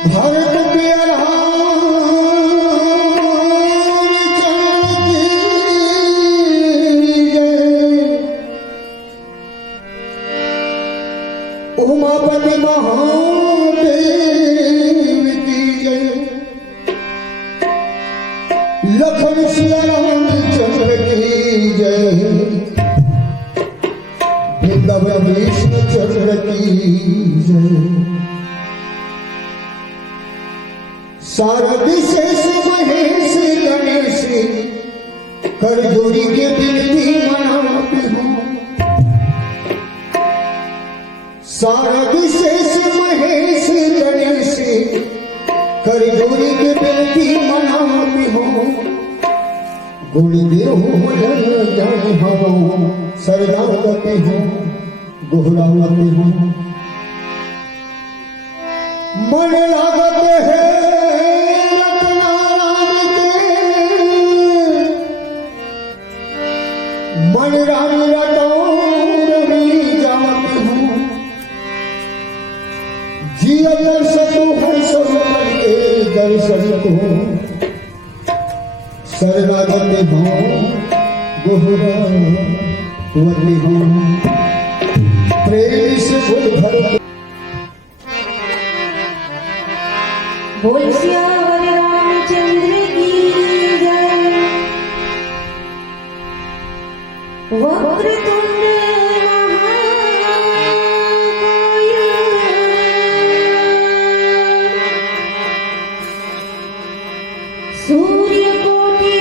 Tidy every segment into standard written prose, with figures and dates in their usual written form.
भारत प्यारा उमापति महादेव की जय। लखन सिया रामचंद्र की जय। वृंदावन कृष्णचंद्र की जय। शारद शेष महेश गणेश कर जोड़ी के विनती मनाते हूँ। शारद शेष महेश गणेश कर जोड़ी के विनती मनाते हूँ। गुण देव मलन जन हूँ सरदावते हूँ दोहरावते हूँ। मन लागते है मन राम रटोरमी जाती हूँ। जिया दर्शन हर सब के दर्शन को शरणागति हूँ गोहरावती हूँ। प्रेम से बोल भर बोल सियावर रामचंद्र की जय। वक्रतुंड महाकाय सूर्यकोटि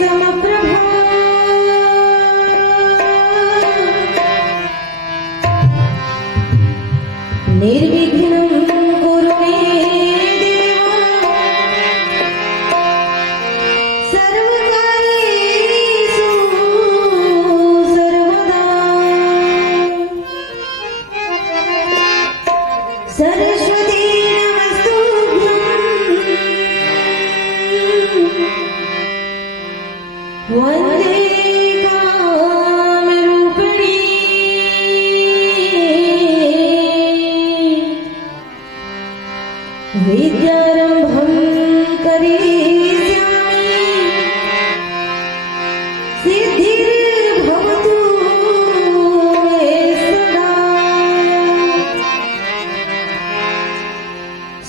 समप्रभा निर्विघ्नं सरस्वती नमस्तुभ्यं वन्दे कामरूपिणी। विद्यारम्भं करिष्यामि सिद्धिर्भवतु मे सदा।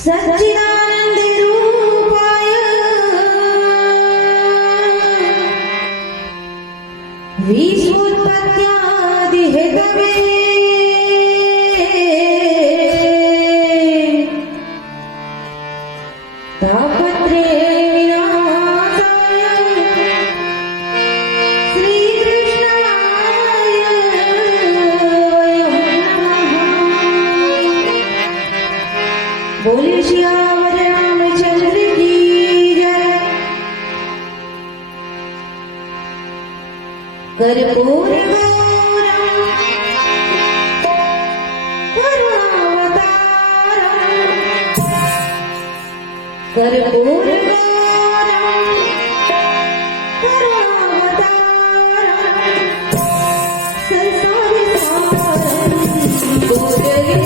सच्चिदानंद रूपाय विश्वोत्पत्त्यादि हेतवे तापत्रय विनाशाय श्रीकृष्णाय वयं नमः। बोले सियावर रामचंद्र की जय। कर्पूर गौरम करुणावतारम कर्पूर गौरम करुणावतारम संसार सारम गोविंद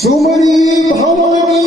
सुमरी भवानी